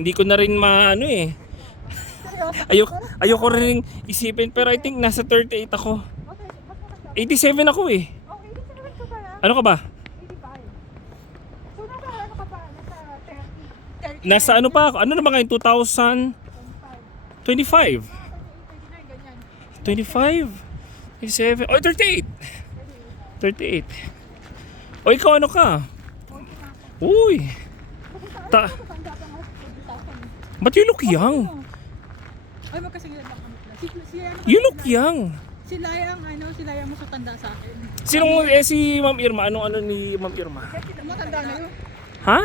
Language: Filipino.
Hindi ko na rin maano eh. Ayoko rin isipin, pero I think nasa 38 ako. 87 ako eh. Ano ka ba? Nasa ano pa ako? Ano na ba ngayon? 2025? 25? 27? Oh, 38! 38. O ikaw ano ka? Uy! But you look young. Ay, magkasingilan ako. You look young. Sila yung mas matanda sa akin. Si Ma'am Irma? Anong ano ni Ma'am Irma? Matanda na yun. Ha?